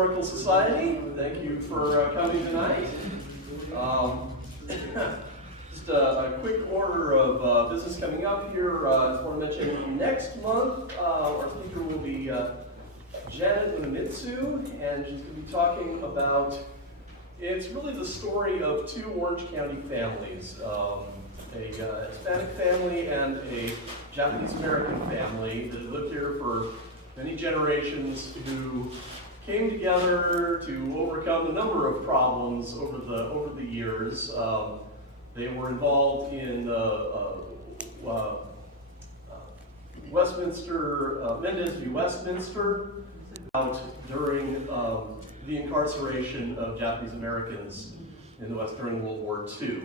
Historical Society. Thank you for coming tonight. Just a quick order of business coming up here. I just want to mention next month our speaker will be Janet Uemitsu, and she's going to be talking about, it's really the story of two Orange County families, a Hispanic family and a Japanese American family that lived here for many generations, who came together to overcome a number of problems over the years. They were involved in Westminster, Mendez v. Westminster, out during the incarceration of Japanese Americans in the West during World War II.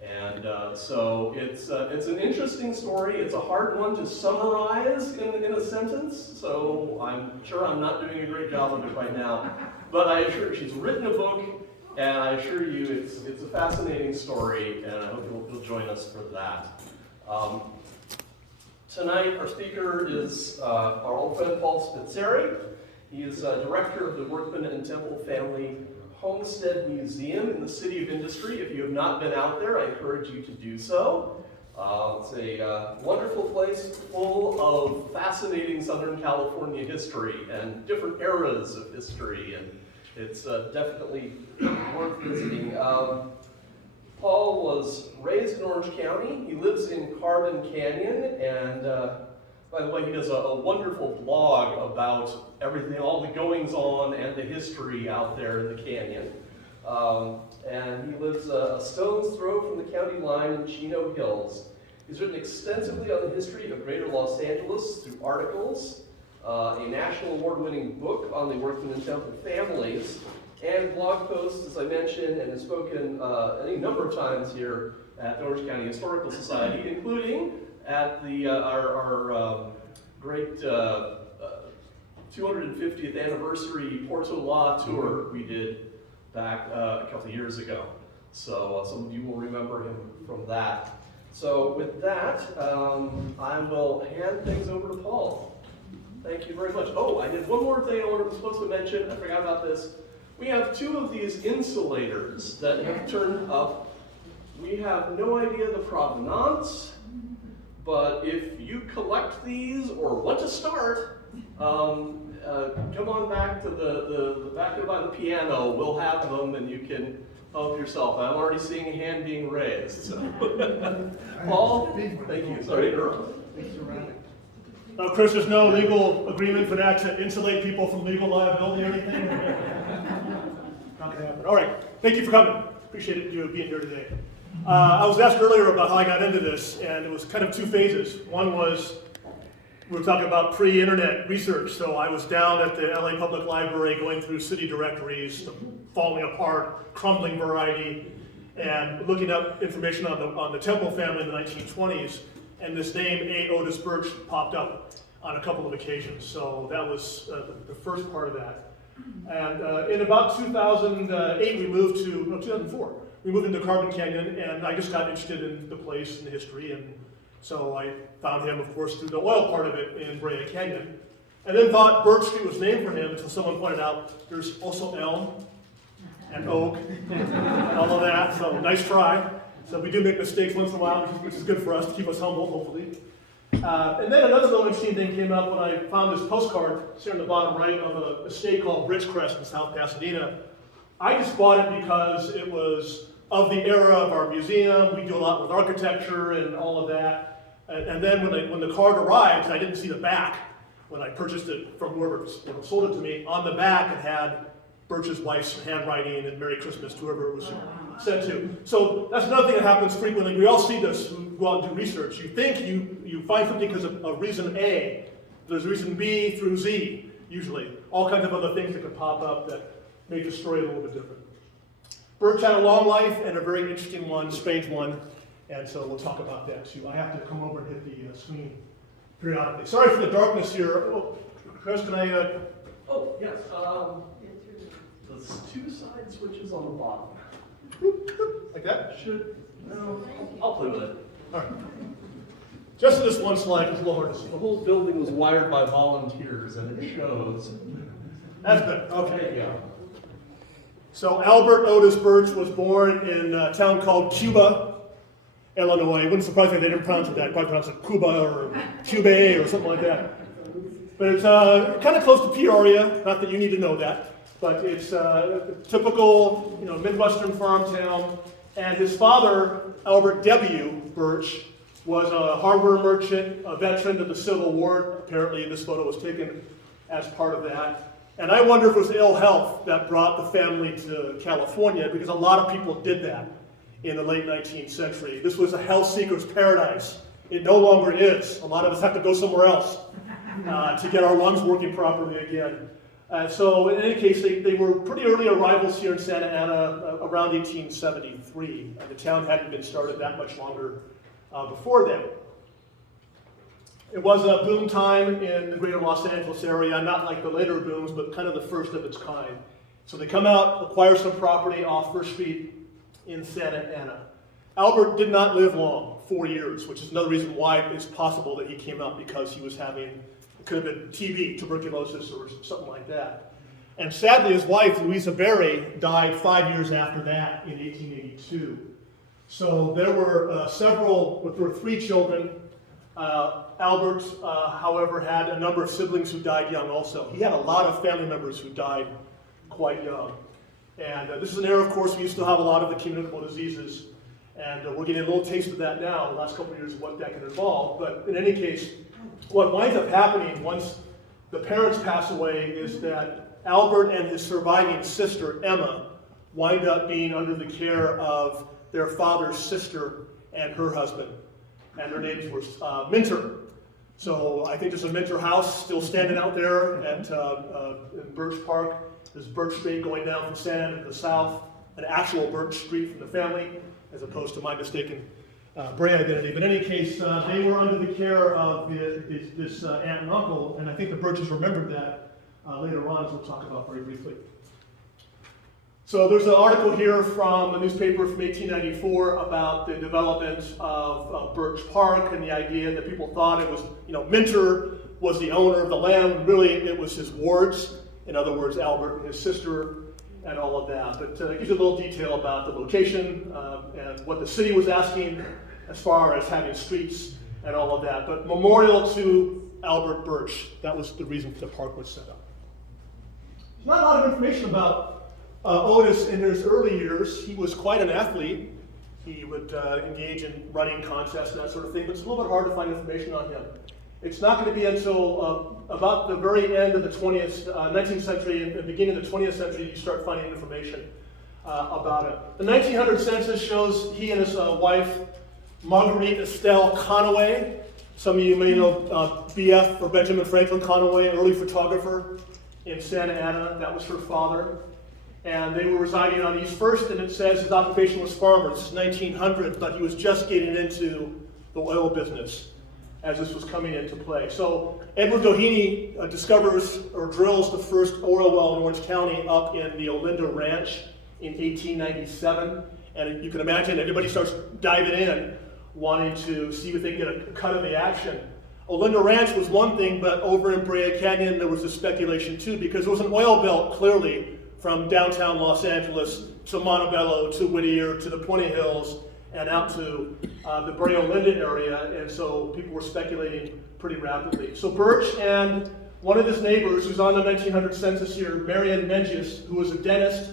And so it's an interesting story. It's a hard one to summarize in a sentence, so I'm sure I'm not doing a great job of it right now. But I assure you, she's written a book, and I assure you it's a fascinating story, and I hope you'll join us for that. Tonight, our speaker is our old friend Paul Spitzzeri. He is director of the Workman and Temple Family Homestead Museum in the City of Industry. If you have not been out there, I encourage you to do so. It's a wonderful place full of fascinating Southern California history and different eras of history, and it's definitely worth visiting. Paul was raised in Orange County. He lives in Carbon Canyon, and by the way, he does a wonderful blog about everything, all the goings-on and the history out there in the canyon. And he lives a stone's throw from the county line in Chino Hills. He's written extensively on the history of Greater Los Angeles through articles, a national award-winning book on the Workman and Temple families, and blog posts, as I mentioned, and has spoken any number of times here at the Orange County Historical Society, including at our great 250th anniversary Porto La tour we did back a couple of years ago. So some of you will remember him from that. So with that, I will hand things over to Paul. Thank you very much. Oh, I did one more thing I was supposed to mention. I forgot about this. We have two of these insulators that have turned up. We have no idea the provenance, but if you collect these or want to start, come on back to the back there by the piano. We'll have them, and you can help yourself. I'm already seeing a hand being raised. So. Paul, thank you. Sorry to interrupt. Chris, there's no legal agreement for that to insulate people from legal liability or anything? Not gonna happen. All right, thank you for coming. Appreciate you being here today. I was asked earlier about how I got into this, and it was kind of two phases. One was, we were talking about pre-internet research, so I was down at the LA Public Library going through city directories, the falling apart, crumbling variety, and looking up information on the Temple family in the 1920s, and this name, A. Otis Birch, popped up on a couple of occasions. So that was the first part of that. And in about 2008, we moved to, 2004, we moved into Carbon Canyon, and I just got interested in the place and the history, and so I found him, of course, through the oil part of it in Brea Canyon, and then thought Birch Street was named for him until someone pointed out there's also elm and oak and all of that, so nice try. So we do make mistakes once in a while, which is good for us to keep us humble, hopefully. And then another little interesting thing came up when I found this postcard, here on the bottom right, of an estate called Birches in South Pasadena. I just bought it because it was of the era of our museum. We do a lot with architecture and all of that. And then when the card arrived, I didn't see the back. When I purchased it from whoever sold it to me, on the back it had Birch's wife's handwriting and Merry Christmas to whoever it was sent to. So that's another thing that happens frequently. We all see this when we go out and do research. You think you find something because of reason A. There's reason B through Z, usually. All kinds of other things that could pop up that make the story a little bit different. Birch had a long life and a very interesting one, strange one, and so we'll talk about that too. I have to come over and hit the screen periodically. Sorry for the darkness here. Oh, Chris, can I? Oh, yes. There's two side switches on the bottom. Like that? No, I'll play with it. All right. Just this one slide, it's a little hard to see. The whole building was wired by volunteers, and it shows. That's better. Okay. There you go. So Albert Otis Birch was born in a town called Cuba, Illinois. It wouldn't surprise me if they didn't pronounce it that. Probably pronounce it Cuba or Cuba or something like that. But it's kind of close to Peoria. Not that you need to know that, but it's a typical, Midwestern farm town. And his father, Albert W. Birch, was a hardware merchant, a veteran of the Civil War. Apparently, this photo was taken as part of that. And I wonder if it was ill health that brought the family to California, because a lot of people did that in the late 19th century. This was a health seeker's paradise. It no longer is. A lot of us have to go somewhere else to get our lungs working properly again. So in any case, they were pretty early arrivals here in Santa Ana around 1873. The town hadn't been started that much longer before then. It was a boom time in the greater Los Angeles area, not like the later booms, but kind of the first of its kind. So they come out, acquire some property off First Street in Santa Ana. Albert did not live long, 4 years, which is another reason why it's possible that he came out, because he was having, it could have been TB, tuberculosis, or something like that. And sadly, his wife, Louisa Berry, died 5 years after that in 1882. So there were there were 3 children. Albert, however, had a number of siblings who died young also. He had a lot of family members who died quite young. And this is an era, of course, we used to have a lot of the communicable diseases. And we're getting a little taste of that now, the last couple of years, of what that can involve. But in any case, what winds up happening once the parents pass away is that Albert and his surviving sister, Emma, wind up being under the care of their father's sister and her husband. And their names were Minter. So I think there's a Minter house still standing out there at in Birch Park. There's Birch Street going down from Santa Ana to the south, an actual Birch Street from the family, as opposed to my mistaken Brea identity. But in any case, they were under the care of this aunt and uncle, and I think the Birches remembered that later on, as we'll talk about very briefly. So there's an article here from a newspaper from 1894 about the development of Birch Park and the idea that people thought it was, Minter was the owner of the land, and really it was his wards, in other words, Albert and his sister, and all of that. But it gives you a little detail about the location and what the city was asking as far as having streets and all of that. But memorial to Albert Birch, that was the reason the park was set up. There's not a lot of information about Otis in his early years. He was quite an athlete. He would engage in running contests and that sort of thing, but it's a little bit hard to find information on him. It's not going to be until about the very end of the 19th century and the beginning of the 20th century you start finding information about it. The 1900 census shows he and his wife, Marguerite Estelle Conaway. Some of you may know BF, or Benjamin Franklin Conaway, early photographer in Santa Ana. That was her father. And they were residing on East First, and it says his occupation was farmer. This is 1900, but he was just getting into the oil business as this was coming into play. So Edward Doheny discovers or drills the first oil well in Orange County up in the Olinda Ranch in 1897. And you can imagine everybody starts diving in, wanting to see if they can get a cut of the action. Olinda Ranch was one thing, but over in Brea Canyon there was a speculation too, because there was an oil belt clearly from downtown Los Angeles to Montebello to Whittier to the Pointy Hills and out to the Brea Olinda area, and so people were speculating pretty rapidly. So Birch and one of his neighbors, who's on the 1900 census here, Marion Menges, who was a dentist,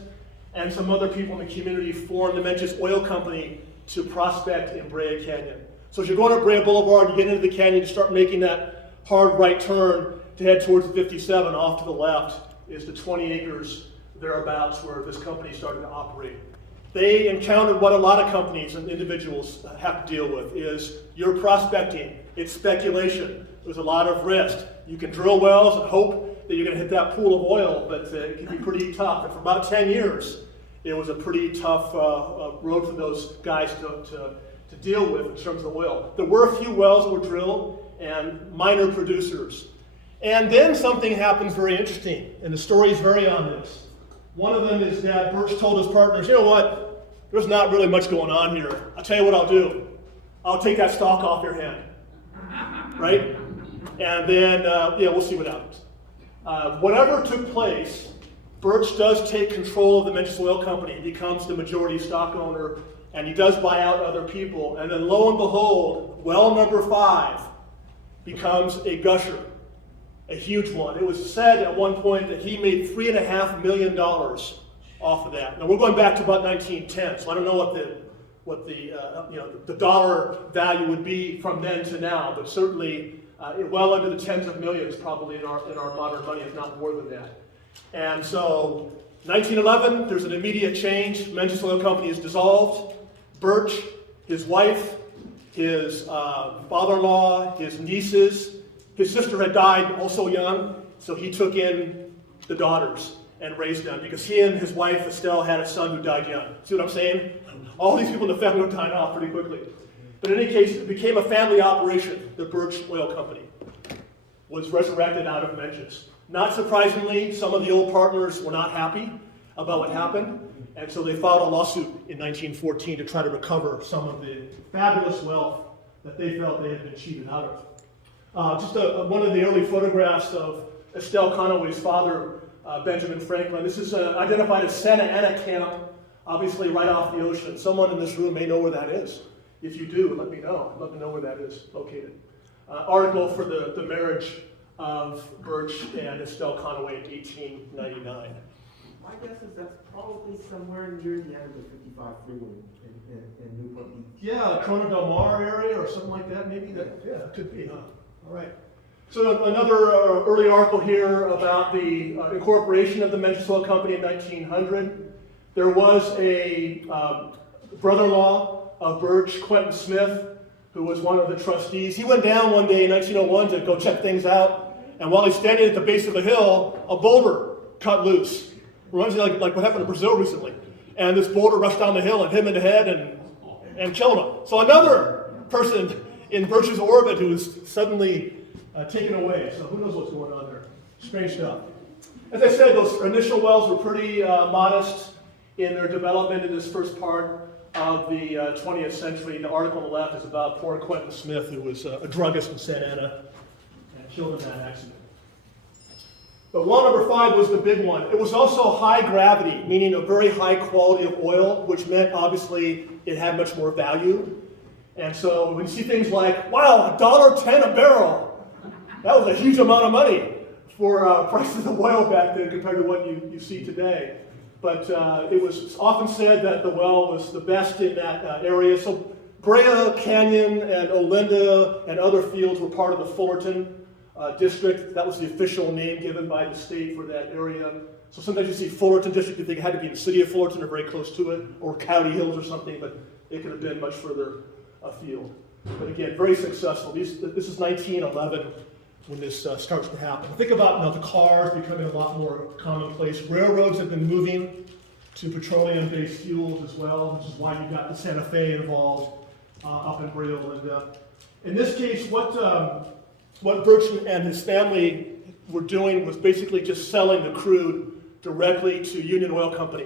and some other people in the community formed the Menges Oil Company to prospect in Brea Canyon. So as you're going up Brea Boulevard, you get into the canyon, you start making that hard right turn to head towards the 57. Off to the left is the 20 acres thereabouts where this company started to operate. They encountered what a lot of companies and individuals have to deal with is you're prospecting, it's speculation, there's a lot of risk. You can drill wells and hope that you're going to hit that pool of oil, but it can be pretty tough. And for about 10 years, it was a pretty tough road for those guys to deal with in terms of oil. There were a few wells that were drilled and minor producers. And then something happens very interesting, and the story is very ominous. One of them is that Birch told his partners, you know what, there's not really much going on here. I'll tell you what I'll do. I'll take that stalk off your hand, right? And then, we'll see what happens. Whatever took place, Birch does take control of the Menches Oil Company, becomes the majority stock owner, and he does buy out other people. And then lo and behold, well number 5 becomes a gusher, a huge one. It was said at one point that he made $3.5 million off of that. Now we're going back to about 1910, so I don't know what the dollar value would be from then to now, but certainly well into the tens of millions probably in our modern money, if not more than that. And so 1911, there's an immediate change. Menches Oil Company is dissolved. Birch, his wife, his father-in-law, his nieces, his sister had died also young, so he took in the daughters and raised them because he and his wife Estelle had a son who died young. See what I'm saying? All these people in the family were dying off pretty quickly. But in any case, it became a family operation. The Birch Oil Company was resurrected out of Menches. Not surprisingly, some of the old partners were not happy about what happened, and so they filed a lawsuit in 1914 to try to recover some of the fabulous wealth that they felt they had been cheated out of. One of the early photographs of Estelle Conaway's father, Benjamin Franklin. This is identified as Santa Ana Camp, obviously right off the ocean. Someone in this room may know where that is. If you do, let me know. I'd love to know where that is located. Article for the marriage of Birch and Estelle Conaway in 1899. My guess is that's probably somewhere near the end of the 55 freeway in Newport Beach. Yeah, Corona Del Mar area or something like that, maybe. That could be, huh? All right. So another early article here about the incorporation of the Menches Oil Company in 1900. There was a brother-in-law of Birch, Quentin Smith, who was one of the trustees. He went down one day in 1901 to go check things out, and while he's standing at the base of the hill, a boulder cut loose. Reminds me like what happened in Brazil recently. And this boulder rushed down the hill and hit him in the head and killed him. So another person in Birch's orbit who was suddenly taken away. So who knows what's going on there? Strange stuff. As I said, those initial wells were pretty modest in their development in this first part of the 20th century. The article on the left is about poor Quentin Smith, who was a druggist in Santa Ana and killed in that accident. But well number 5 was the big one. It was also high gravity, meaning a very high quality of oil, which meant obviously it had much more value. And so when you see things like, wow, $1.10 a barrel, that was a huge amount of money for prices of oil back then compared to what you see today. But it was often said that the well was the best in that area. So Brea Canyon and Olinda and other fields were part of the Fullerton district. That was the official name given by the state for that area. So sometimes you see Fullerton district, you think it had to be in the city of Fullerton or very close to it, or County Hills or something, but it could have been much further afield. But again, very successful. This is 1911 when this starts to happen. Think about the cars becoming a lot more commonplace. Railroads have been moving to petroleum-based fuels as well, which is why you got the Santa Fe involved up in Brea, Olinda. In this case, what Birch and his family were doing was basically just selling the crude directly to Union Oil Company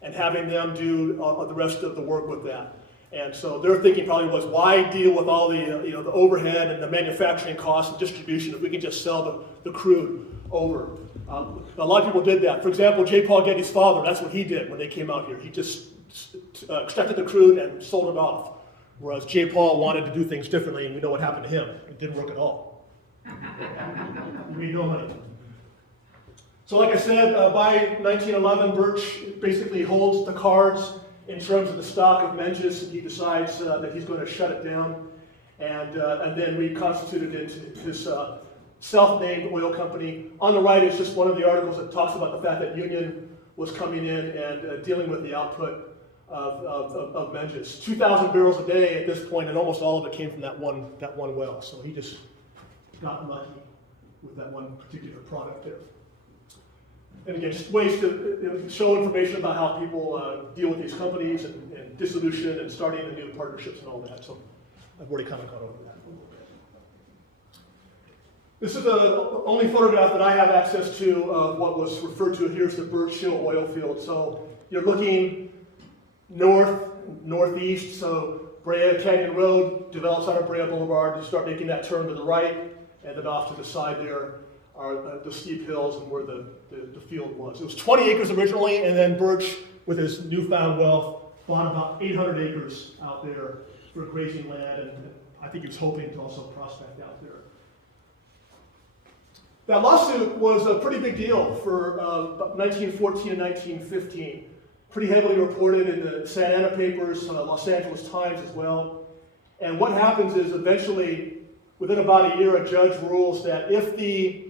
and having them do the rest of the work with that. And so their thinking probably was, why deal with all the the overhead and the manufacturing costs and distribution if we can just sell the crude over? A lot of people did that. For example, J. Paul Getty's father, that's what he did when they came out here. He just extracted the crude and sold it off. Whereas J. Paul wanted to do things differently, and we know what happened to him. It didn't work at all. He made no money. So like I said, by 1911, Birch basically holds the cards in terms of the stock of Menches. He decides that he's going to shut it down and then reconstitute it into his self-named oil company. On the right is just one of the articles that talks about the fact that Union was coming in and dealing with the output of Menches. 2,000 barrels a day at this point, and almost all of it came from that one well. So he just got lucky with that one particular product there. And again, just ways to show information about how people deal with these companies and dissolution and starting the new partnerships and all that. So I've already kind of gone over that a little bit. This is the only photograph that I have access to of what was referred to here as the Birch Hill oil field. So you're looking northeast, so Brea Canyon Road develops out of Brea Boulevard. You start making that turn to the right, and then off to the side there are the steep hills and where the field was. It was 20 acres originally, and then Birch, with his newfound wealth, bought about 800 acres out there for grazing land, and I think he was hoping to also prospect out there. That lawsuit was a pretty big deal for 1914 and 1915. Pretty heavily reported in the Santa Ana papers, Los Angeles Times as well. And what happens is eventually, within about a year, a judge rules that if the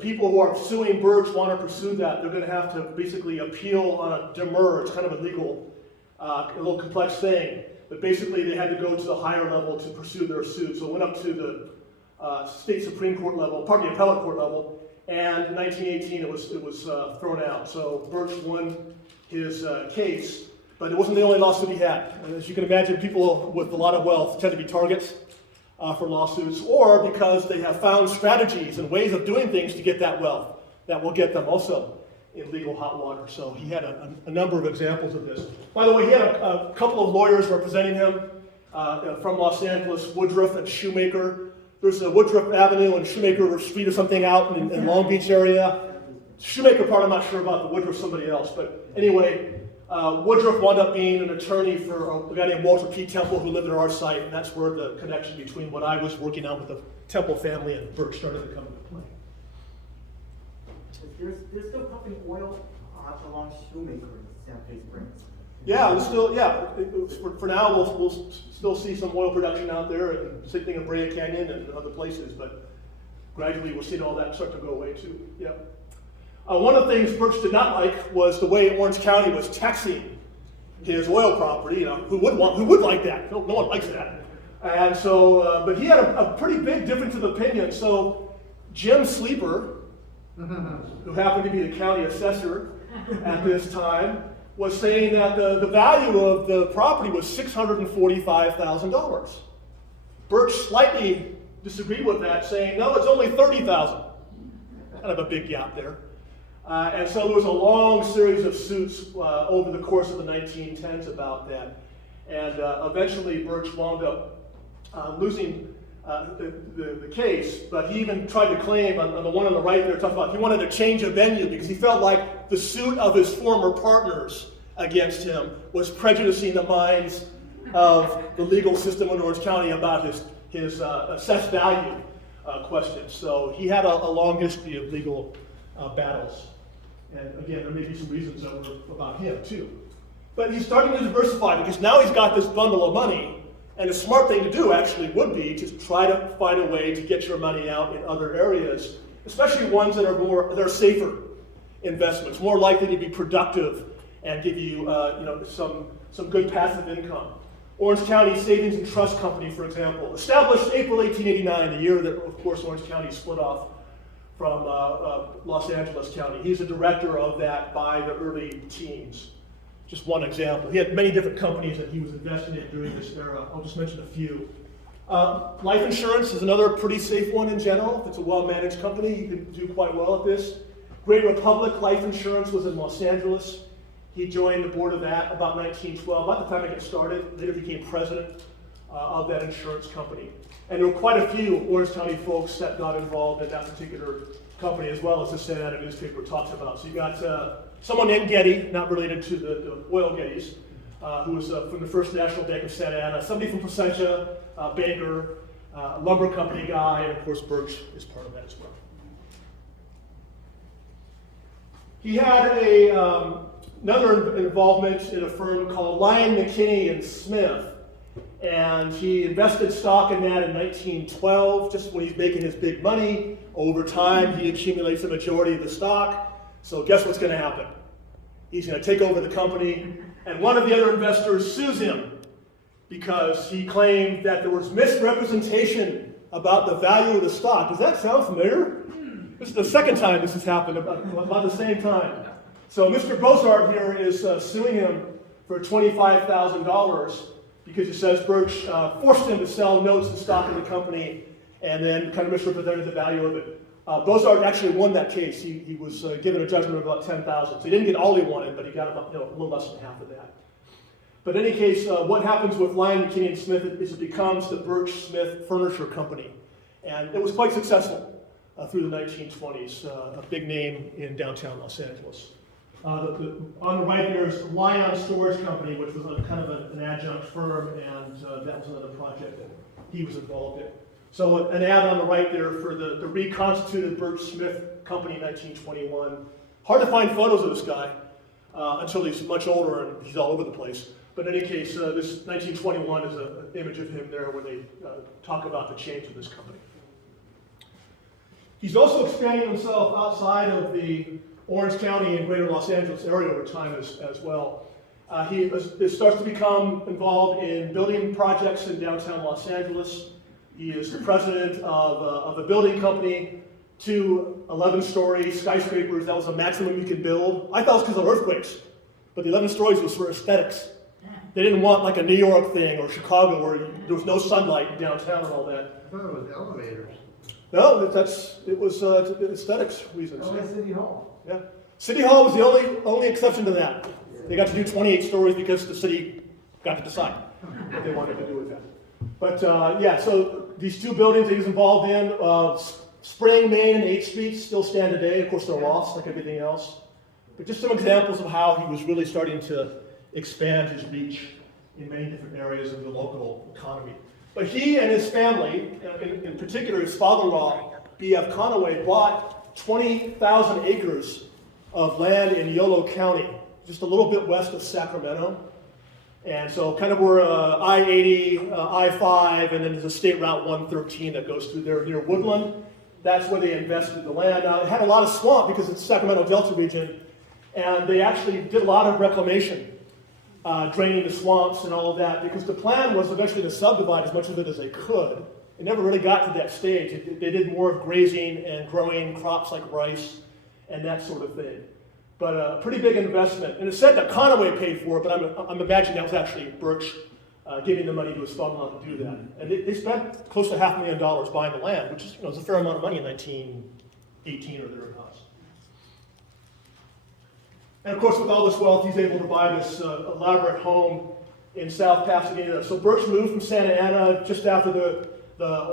people who are suing Birch want to pursue that, they're going to have to basically appeal on a demur. It's kind of a legal, a little complex thing. But basically, they had to go to the higher level to pursue their suit. So it went up to the state Supreme Court level, pardon me, appellate court level. And in 1918, it was thrown out. So Birch won his case, but it wasn't the only lawsuit he had. And as you can imagine, people with a lot of wealth tend to be targets for lawsuits, or because they have found strategies and ways of doing things to get that wealth that will get them also in legal hot water. So he had a number of examples of this. By the way, he had a couple of lawyers representing him from Los Angeles, Woodruff and Shoemaker. There's a Woodruff Avenue and Shoemaker Street or something out in Long Beach area. Shoemaker part I'm not sure about, the Woodruff somebody else. But anyway, Woodruff wound up being an attorney for a guy named Walter P. Temple who lived at our site, and that's where the connection between what I was working on with the Temple family and Birch started to come into play. There's still pumping oil along Shoemaker in San Fe Springs. Yeah, for now we'll still see some oil production out there, and same thing in Brea Canyon and other places, but gradually we'll see all that start to go away too. Yep. One of the things Birch did not like was the way Orange County was taxing his oil property. You know, who would like that? No one likes that. And so, but he had a pretty big difference of opinion. So Jim Sleeper, who happened to be the county assessor at this time, was saying that the value of the property was $645,000. Birch slightly disagreed with that, saying, no, it's only $30,000. Kind of a big gap there. And so there was a long series of suits over the course of the 1910s about that. And eventually Birch wound up losing the case, but he even tried to claim, on the one on the right there, talks about he wanted to change a venue because he felt like the suit of his former partners against him was prejudicing the minds of the legal system in Orange County about his assessed value questions. So he had a long history of legal battles. And again, there may be some reasons about him too. But he's starting to diversify because now he's got this bundle of money. And a smart thing to do actually would be to try to find a way to get your money out in other areas, especially ones that are safer investments, more likely to be productive and give you some good passive income. Orange County Savings and Trust Company, for example, established April 1889, the year that, of course, Orange County split off from Los Angeles County. He's a director of that by the early teens. Just one example. He had many different companies that he was investing in during this era. I'll just mention a few. Life insurance is another pretty safe one in general. If it's a well-managed company, you can do quite well at this. Great Republic Life Insurance was in Los Angeles. He joined the board of that about 1912, about the time I got started. Later became president of that insurance company. And there were quite a few Orange County folks that got involved in that particular company, as well as the Santa Ana newspaper talks about. So you got someone named Getty, not related to the oil Gettys, who was from the First National Bank of Santa Ana, somebody from Placentia, banker, lumber company guy, and of course Birch is part of that as well. He had another involvement in a firm called Lyon, McKinney & Smith, and he invested stock in that in 1912, just when he's making his big money. Over time, he accumulates the majority of the stock. So guess what's going to happen? He's going to take over the company, and one of the other investors sues him because he claimed that there was misrepresentation about the value of the stock. Does that sound familiar? This is the second time this has happened, about the same time. So Mr. Bozart here is suing him for $25,000 because he says Birch forced him to sell notes and stock in the company and then kind of misrepresented the value of it. Bozart actually won that case. He was given a judgment of about $10,000. So he didn't get all he wanted, but he got about a little less than half of that. But in any case, what happens with Lyon, McKinney & Smith is it becomes the Birch Smith Furniture Company. And it was quite successful. through the 1920s, a big name in downtown Los Angeles. On the right there's Lion Storage Company, which was kind of an adjunct firm, and that was another project that he was involved in. So an ad on the right there for the reconstituted Birch Smith Company in 1921. Hard to find photos of this guy until he's much older and he's all over the place. But in any case, this 1921 is an image of him there when they talk about the change of this company. He's also expanding himself outside of the Orange County and greater Los Angeles area over time as well. He starts to become involved in building projects in downtown Los Angeles. He is the president of a building company, 2 11-story skyscrapers. That was the maximum you could build. I thought it was because of earthquakes, but the 11 stories was for aesthetics. They didn't want like a New York thing or Chicago where there was no sunlight downtown and all that. I thought it was elevators. No, it was aesthetics reasons. Oh, that's City Hall. Yeah, City Hall was the only exception to that. They got to do 28 stories because the city got to decide what they wanted to do with that. But yeah, so these 2 buildings that he's involved in, Spring, Main, and 8th Street still stand today. Of course, they're lost like everything else. But just some examples of how he was really starting to expand his reach in many different areas of the local economy. But he and his family, in particular his father-in-law, B.F. Conaway, bought 20,000 acres of land in Yolo County, just a little bit west of Sacramento. And so kind of where I-80, I-5, and then there's a State Route 113 that goes through there near Woodland. That's where they invested the land. Now, it had a lot of swamp because it's Sacramento Delta region, and they actually did a lot of reclamation, draining the swamps and all of that, because the plan was eventually to subdivide as much of it as they could. It never really got to that stage. They did more of grazing and growing crops like rice and that sort of thing. But a pretty big investment. And it's said that Conaway paid for it, but I'm imagining that was actually Birch giving the money to his father-in-law to do that. And they spent close to $500,000 buying the land, which is, was a fair amount of money in 1918 or thereabouts. And of course, with all this wealth, he's able to buy this elaborate home in South Pasadena. So Birch moved from Santa Ana just after the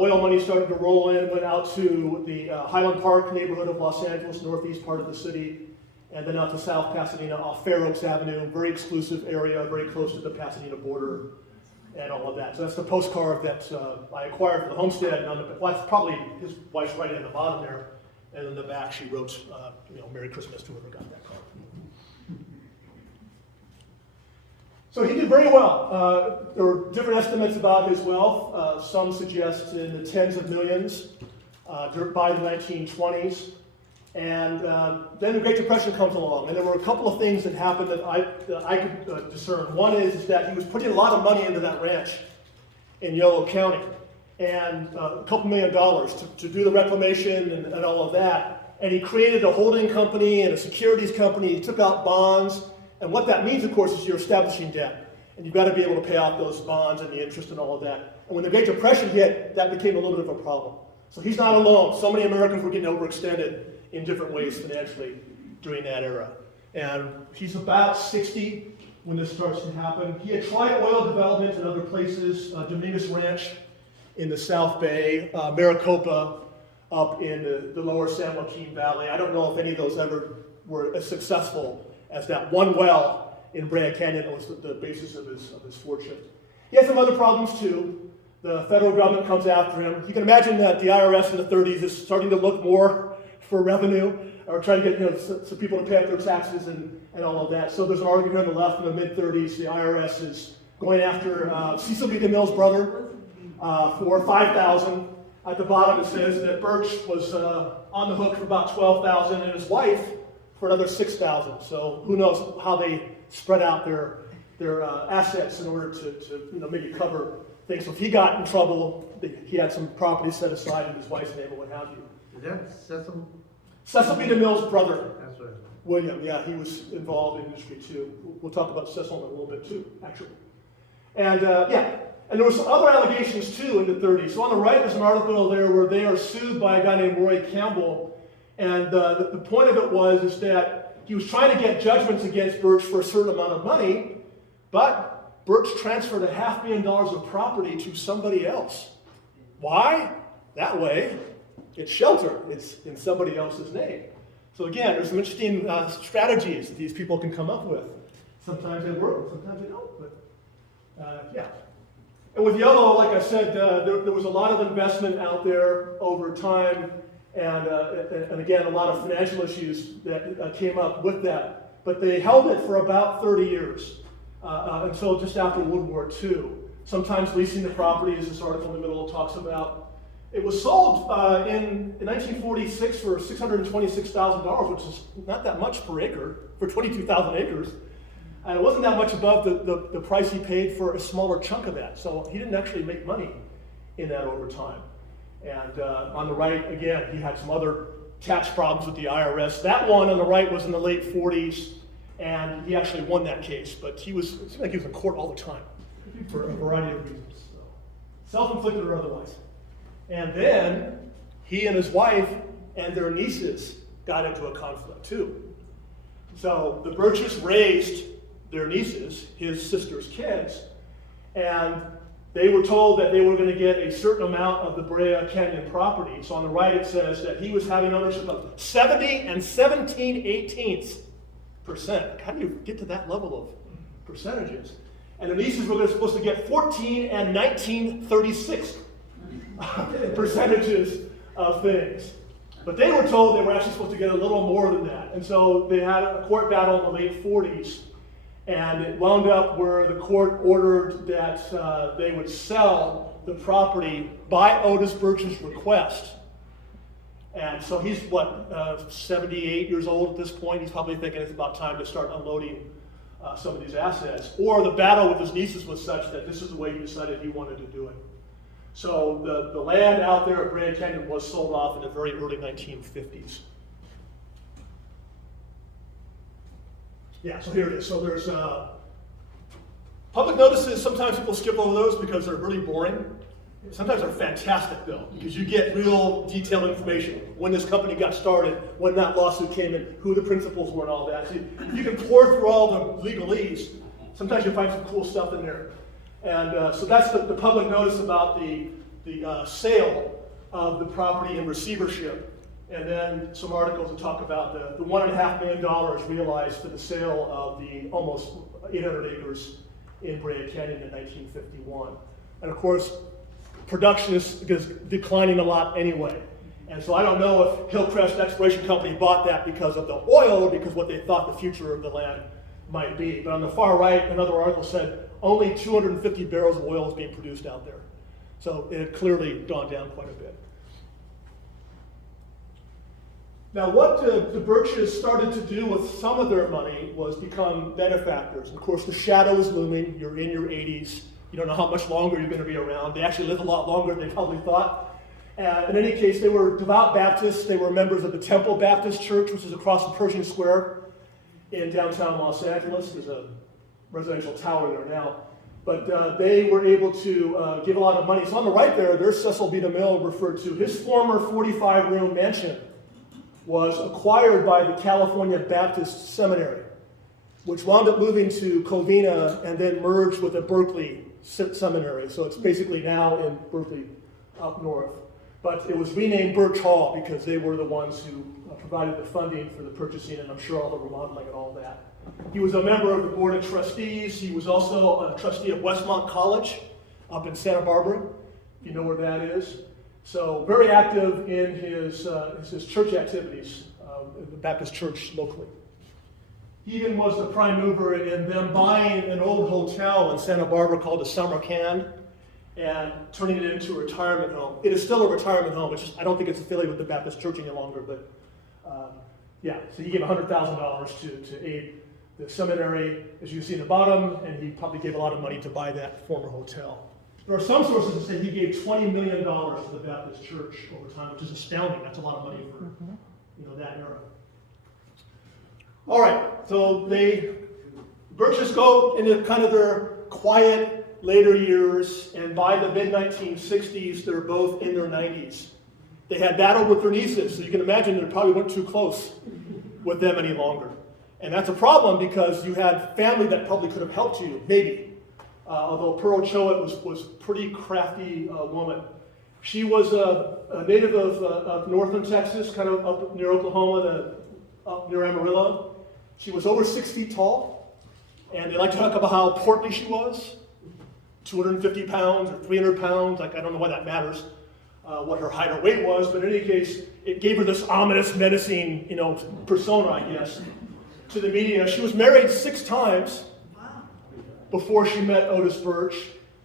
oil money started to roll in, went out to the Highland Park neighborhood of Los Angeles, northeast part of the city, and then out to South Pasadena off Fair Oaks Avenue, very exclusive area, very close to the Pasadena border, and all of that. So that's the postcard that I acquired for the homestead. And on the, well, that's probably his wife's right at the bottom there, and in the back she wrote, Merry Christmas to whoever got that card. So he did very well. There were different estimates about his wealth. Some suggest in the tens of millions by the 1920s. And then the Great Depression comes along, and there were a couple of things that happened that I could discern. One is that he was putting a lot of money into that ranch in Yolo County, and a couple $1 million to do the reclamation and all of that. And he created a holding company and a securities company. He took out bonds. And what that means, of course, is you're establishing debt. And you've got to be able to pay off those bonds and the interest and all of that. And when the Great Depression hit, that became a little bit of a problem. So he's not alone. So many Americans were getting overextended in different ways financially during that era. And he's about 60 when this starts to happen. He had tried oil development in other places, Dominguez Ranch in the South Bay, Maricopa up in the lower San Joaquin Valley. I don't know if any of those ever were as successful as that one well in Brea Canyon that was the basis of his fortune. He had some other problems too. The federal government comes after him. You can imagine that the IRS in the 30s is starting to look more for revenue, or trying to get some people to pay up their taxes and all of that. So there's an article here on the left in the mid-30s. The IRS is going after Cecil B. DeMille's brother for $5,000. At the bottom it says that Birch was on the hook for about $12,000 and his wife for another $6,000. So who knows how they spread out their assets in order to maybe cover things. So if he got in trouble, he had some property set aside in his wife's name or what have you. Is that Cecil? Cecil B. DeMille's brother, That's right. William, yeah, he was involved in industry too. We'll talk about Cecil in a little bit too, actually. And and there were some other allegations too in the 30s. So on the right, there's an article there where they are sued by a guy named Roy Campbell. And the point of it is that he was trying to get judgments against Birch for a certain amount of money, but Birch transferred $500,000 of property to somebody else. Why? That way, it's shelter. It's in somebody else's name. So again, there's some interesting strategies that these people can come up with. Sometimes they work, sometimes they don't, but yeah. And with yellow, like I said, there was a lot of investment out there over time, and again, a lot of financial issues that came up with that. But they held it for about 30 years, until just after World War II. Sometimes leasing the property, as this article in the middle talks about. It was sold in 1946 for $626,000, which is not that much per acre, for 22,000 acres. And it wasn't that much above the price he paid for a smaller chunk of that. So he didn't actually make money in that over time. And on the right, again, he had some other tax problems with the IRS. That one on the right was in the late 40s, and he actually won that case. But it seemed like he was in court all the time for a variety of reasons. So, self-inflicted or otherwise. And then he and his wife and their nieces got into a conflict too. So the Birches raised their nieces, his sister's kids, and they were told that they were going to get a certain amount of the Brea Canyon property. So on the right it says that he was having ownership of 70 and 17/18%. How do you get to that level of percentages? And the nieces were supposed to get 14 and 19/36 percentages of things. But they were told they were actually supposed to get a little more than that. And so they had a court battle in the late 40s, and it wound up where the court ordered that they would sell the property by Otis Birch's request. And so he's, 78 years old at this point. He's probably thinking it's about time to start unloading some of these assets. Or the battle with his nieces was such that this is the way he decided he wanted to do it. So the land out there at Brea Canyon was sold off in the very early 1950s. Yeah, so here it is. So there's public notices. Sometimes people skip over those because they're really boring. Sometimes they're fantastic though, because you get real detailed information. When this company got started, when that lawsuit came in, who the principals were and all that. So you can pour through all the legalese. Sometimes you find some cool stuff in there. And so that's the public notice about the sale of the property in receivership. And then some articles that talk about the $1.5 million realized for the sale of the almost 800 acres in Brea Canyon in 1951. And of course, production is declining a lot anyway. And so I don't know if Hillcrest Exploration Company bought that because of the oil or because what they thought the future of the land might be. But on the far right, another article said only 250 barrels of oil is being produced out there. So it had clearly gone down quite a bit. Now what the Birches started to do with some of their money was become benefactors. And of course the shadow is looming. You're in your 80s. You don't know how much longer you're going to be around. They actually live a lot longer than they probably thought. In any case, they were devout Baptists. They were members of the Temple Baptist Church, which is across from Pershing Square in downtown Los Angeles. There's a residential tower there now. But they were able to give a lot of money. So on the right there's Cecil B. DeMille referred to. His former 45-room mansion was acquired by the California Baptist Seminary, which wound up moving to Covina and then merged with the Berkeley Seminary. So it's basically now in Berkeley up north. But it was renamed Birch Hall because they were the ones who provided the funding for the purchasing and I'm sure all the remodeling and all that. He was a member of the Board of Trustees. He was also a trustee of Westmont College up in Santa Barbara, if you know where that is. So very active in his church activities, the Baptist church locally. He even was the prime mover in them buying an old hotel in Santa Barbara called the Samarkand and turning it into a retirement home. It is still a retirement home, which I don't think it's affiliated with the Baptist church any longer, but yeah, so he gave $100,000 to aid the seminary, as you see in the bottom, and he probably gave a lot of money to buy that former hotel. There are some sources that say he gave $20 million to the Baptist church over time, which is astounding. That's a lot of money for that era. All right, so Birches go into kind of their quiet later years, and by the mid-1960s, they're both in their 90s. They had battled with their nieces, so you can imagine they probably weren't too close with them any longer. And that's a problem because you had family that probably could have helped you, maybe. Although Pearl Choate was a pretty crafty woman. She was a native of northern Texas, kind of up near Oklahoma, up near Amarillo. She was over 6 feet tall, and they like to talk about how portly she was, 250 pounds or 300 pounds, like I don't know why that matters, what her height or weight was, but in any case, it gave her this ominous, menacing, persona, I guess, to the media. She was married 6 times before she met Otis Birch.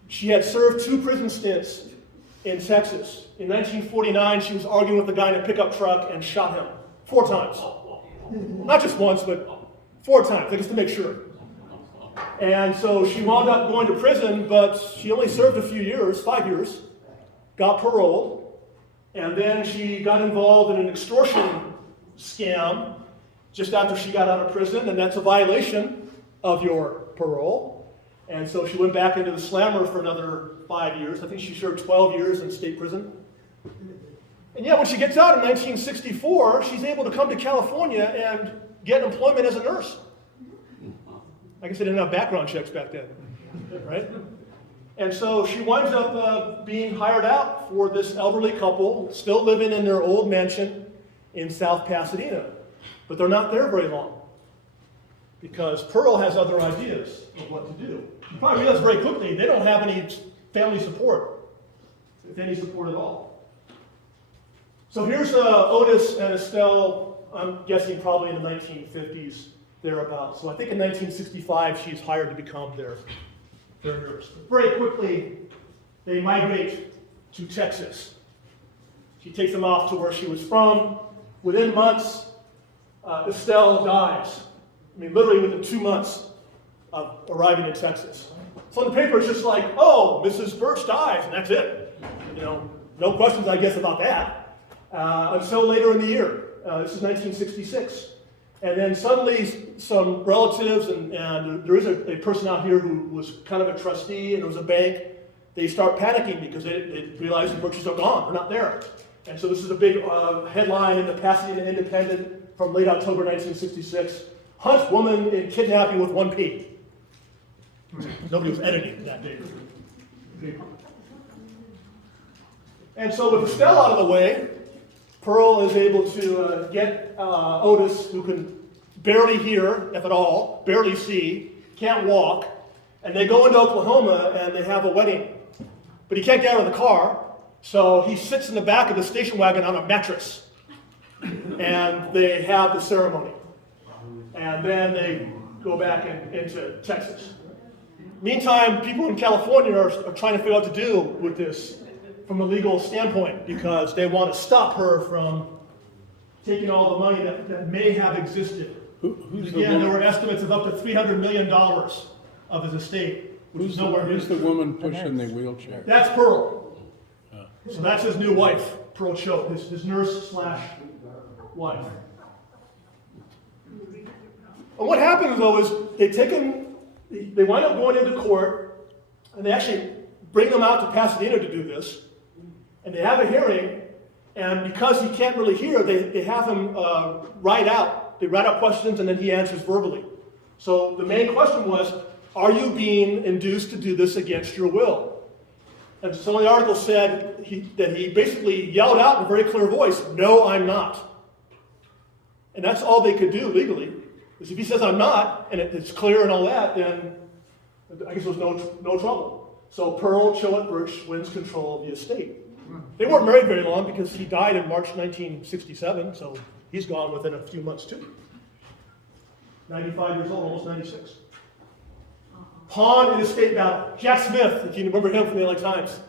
She had served 2 prison stints in Texas. In 1949, she was arguing with a guy in a pickup truck and shot him 4 times. Not just once, but 4 times, just to make sure. And so she wound up going to prison, but she only served a few years, 5 years, got paroled, and then she got involved in an extortion scam just after she got out of prison, and that's a violation of your parole. And so she went back into the slammer for another 5 years. I think she served 12 years in state prison. And yet when she gets out in 1964, she's able to come to California and get employment as a nurse. I guess they didn't have background checks back then, right? And so she winds up being hired out for this elderly couple, still living in their old mansion in South Pasadena. But they're not there very long, because Pearl has other ideas of what to do. You probably realize very quickly they don't have any family support, if any support at all. So here's Otis and Estelle, I'm guessing probably in the 1950s, thereabouts. So I think in 1965 she's hired to become their nurse. Very quickly, they migrate to Texas. She takes them off to where she was from. Within months, Estelle dies. I mean, literally within 2 months of arriving in Texas. So on the paper, it's just like, oh, Mrs. Birch dies, and that's it. No questions, I guess, about that. Until later in the year. This is 1966. And then suddenly some relatives, and there is a person out here who was kind of a trustee, and there was a bank, they start panicking because they realize the Birches are gone, they're not there. And so this is a big headline in the Pasadena Independent from late October 1966. Hunt woman in kidnapping with 1 P. Nobody was editing that day. And so with Estelle out of the way, Pearl is able to get Otis, who can barely hear, if at all, barely see, can't walk, and they go into Oklahoma and they have a wedding. But he can't get out of the car, so he sits in the back of the station wagon on a mattress. And they have the ceremony. And then they go back into Texas. Meantime, people in California are trying to figure out what to do with this from a legal standpoint, because they want to stop her from taking all the money that may have existed. Again, there were estimates of up to $300 million of his estate, which is nowhere near. Who's the woman pushing the wheelchair? That's Pearl. So that's his new wife, Pearl Choate, his nurse/wife. And what happens, though, is they wind up going into court, and they actually bring them out to Pasadena to do this, and they have a hearing, and because he can't really hear, they have him write out. They write out questions, and then he answers verbally. So the main question was, are you being induced to do this against your will? And some of the article said that he basically yelled out in a very clear voice, no, I'm not. And that's all they could do legally. Because if he says I'm not, and it's clear and all that, then I guess there's no trouble. So Pearl Choate Birch wins control of the estate. They weren't married very long because he died in March 1967, so he's gone within a few months too. 95 years old, almost 96. Pawn in estate battle. Jack Smith, if you remember him from the LA Times,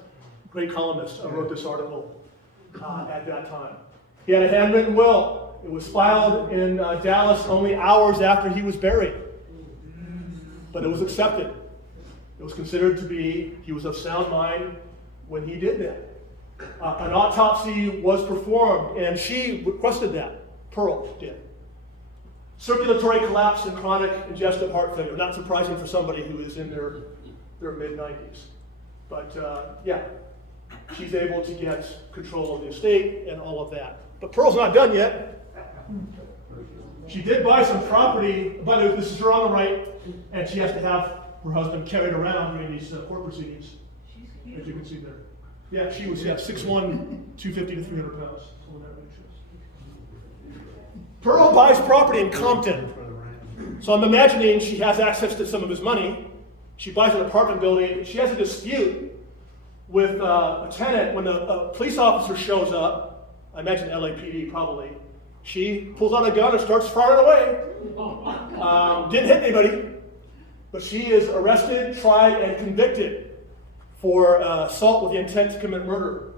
great columnist, wrote this article at that time. He had a handwritten will. It was filed in Dallas only hours after he was buried. But it was accepted. It was considered to be, he was of sound mind when he did that. An autopsy was performed, and she requested that. Pearl did. Circulatory collapse and chronic congestive heart failure. Not surprising for somebody who is in their mid-90s. But yeah, she's able to get control of the estate and all of that. But Pearl's not done yet. She did buy some property, by the way, this is her on the right, and she has to have her husband carried around during these court proceedings, as you can see there. Yeah, she was 6'1", 250 to 300 pounds. So in that range. Pearl buys property in Compton. So I'm imagining she has access to some of his money. She buys an apartment building. She has a dispute with a tenant when a police officer shows up. I imagine LAPD probably. She pulls out a gun and starts firing away. Didn't hit anybody, but she is arrested, tried, and convicted for assault with the intent to commit murder.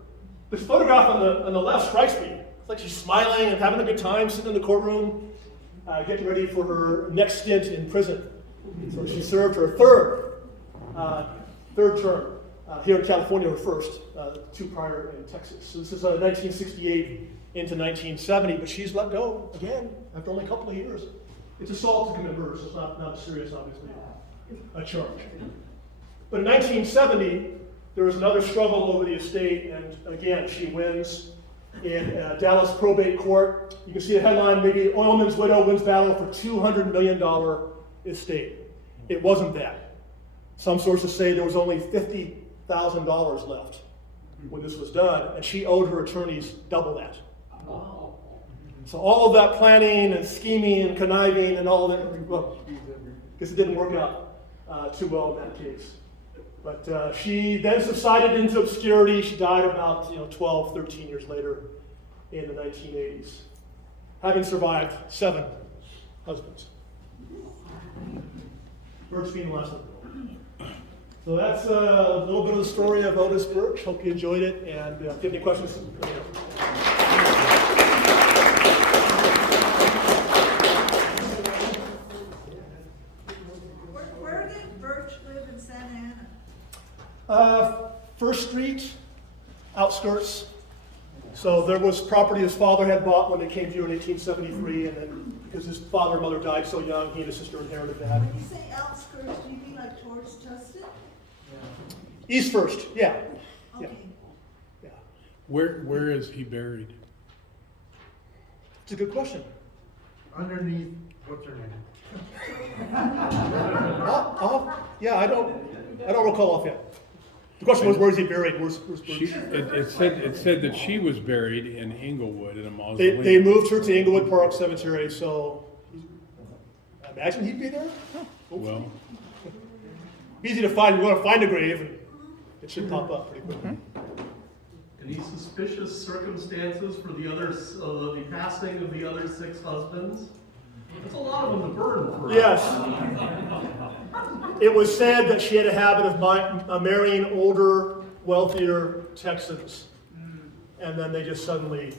This photograph on the left strikes me. It's like she's smiling and having a good time, sitting in the courtroom, getting ready for her next stint in prison. So she served her third term here in California, her first, 2 prior in Texas. So this is 1968 into 1970, but she's let go again after only a couple of years. It's assault to commit murder, so it's not a serious, obviously, a charge. But in 1970, there was another struggle over the estate, and again, she wins in Dallas probate court. You can see a headline, maybe Oilman's widow wins battle for $200 million estate. It wasn't that. Some sources say there was only $50,000 left when this was done, and she owed her attorneys double that. Wow. So all of that planning and scheming and conniving and all that, well, because it didn't work out too well in that case. But she then subsided into obscurity. She died about 12, 13 years later in the 1980s, having survived 7 husbands. Birch being the last one. So that's a little bit of the story of Otis Birch. Hope you enjoyed it, and if you have any questions, let me know. Where did Birch live in Santa Ana? First Street, outskirts. So there was property his father had bought when they came here in 1873, and then because his father and mother died so young, he and his sister inherited that. When you say outskirts, do you mean like towards Tustin? East First, yeah. Okay. Yeah. Where is he buried? It's a good question. Underneath, what's her name? Yeah, I don't recall offhand. The question was, where is he buried? Where's Birch? It said that she was buried in Inglewood in a mausoleum. They moved her to Inglewood Park Cemetery, so I imagine he'd be there. Well, Easy to find. You want to find a grave, and it should pop up pretty quickly. Any suspicious circumstances for the passing of the other 6 husbands? That's a lot of them to burn for. Yes. It was said that she had a habit of marrying older, wealthier Texans, and then they just suddenly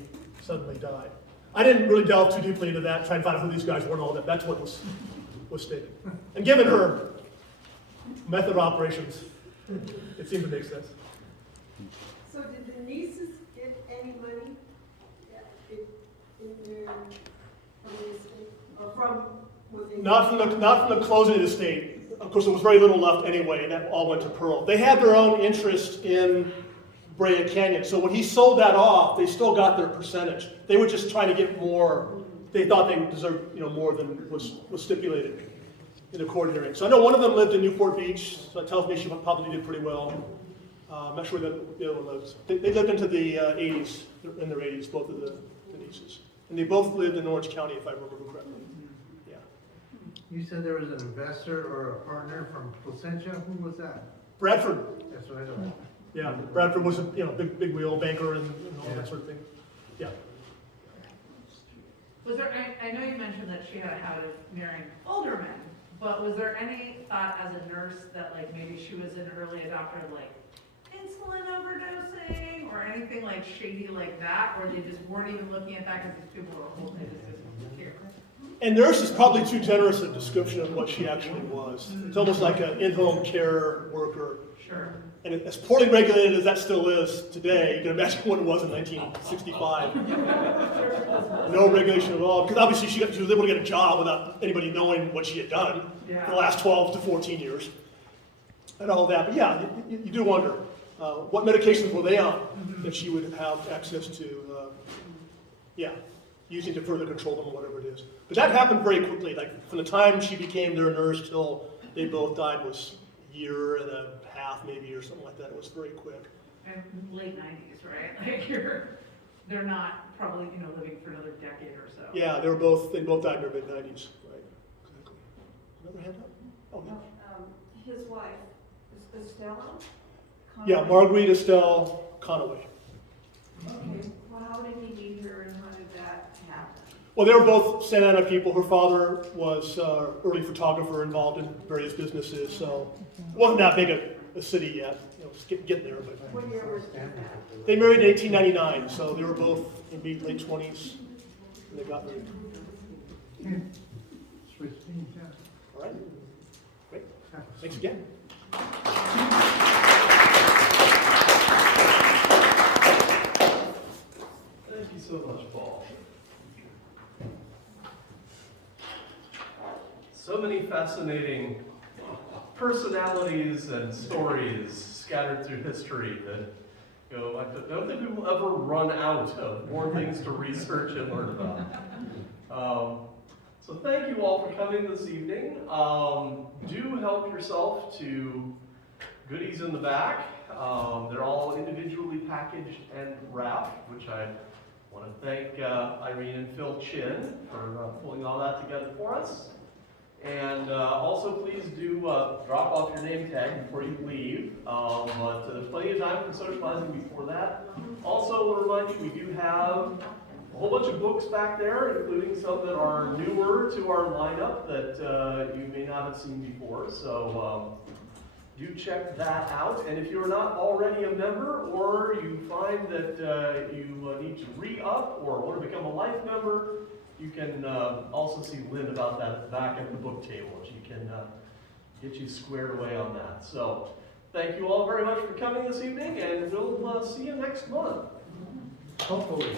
died. I didn't really delve too deeply into that, trying to find out who these guys were and all that. That's what was stated. And given her method of operations, it seemed to make sense. So did the nieces get any money in their, from the estate, or from, was it? Not from the closing of the estate. Of course, there was very little left anyway, and that all went to Pearl. They had their own interest in Brea Canyon, so when he sold that off, they still got their percentage. They were just trying to get more. They thought they deserved more than was stipulated in the court hearing. So I know one of them lived in Newport Beach, so that tells me she probably did pretty well. I'm not sure that the other one lives. They lived into the 80s, in their 80s, both of the nieces. And they both lived in Orange County, if I remember correctly. Yeah. You said there was an investor or a partner from Placentia. Who was that? Bradford. That's what I know. Yeah, Bradford was a big wheel banker and all that sort of thing. Yeah. Was there, I know you mentioned that she had a habit of marrying older men, but was there any thought as a nurse that like maybe she was an early adopter of like insulin overdosing or anything like shady like that, or they just weren't even looking at that because these people were old, they just didn't care? And nurse is probably too generous a description of what she actually was. It's almost like an in-home care worker. Sure. And as poorly regulated as that still is today, you can imagine what it was in 1965. No regulation at all, because obviously she was able to get a job without anybody knowing what she had done for the last 12 to 14 years. And all that, but yeah, you do wonder, what medications were they on that she would have access to, using to further control them or whatever it is. But that happened very quickly, like from the time she became their nurse till they both died was a year and a half maybe or something like that. It was very quick. in late 90s, right? Like they're not probably, living for another decade or so. Yeah, they both died in their mid-90s, right? Exactly. Another hand up? Oh, yeah. His wife, is Estelle? Yeah, Marguerite Estelle Conaway. Okay, well, how did he meet her and how did that happen? Well, they were both Santa Ana people. Her father was early photographer involved in various businesses, so it wasn't that big a city yet. It was getting there, but What year was that? they married in 1899, so they were both in the late 20s when they got married. All right, great. Thanks again. Thank you so much, Paul. So many fascinating personalities and stories scattered through history that, I don't think we will ever run out of more things to research and learn about. So thank you all for coming this evening. Do help yourself to goodies in the back. They're all individually packaged and wrapped, which I want to thank Irene and Phil Chin for pulling all that together for us. And also please do drop off your name tag before you leave, but there's plenty of time for socializing before that. Also, I'll remind you, we do have a whole bunch of books back there, including some that are newer to our lineup that you may not have seen before, so do check that out. And if you're not already a member, or you find that you need to re-up or want to become a life member, you can also see Lynn about that at the back of the book table. She can get you squared away on that. So thank you all very much for coming this evening, and we'll see you next month. Hopefully.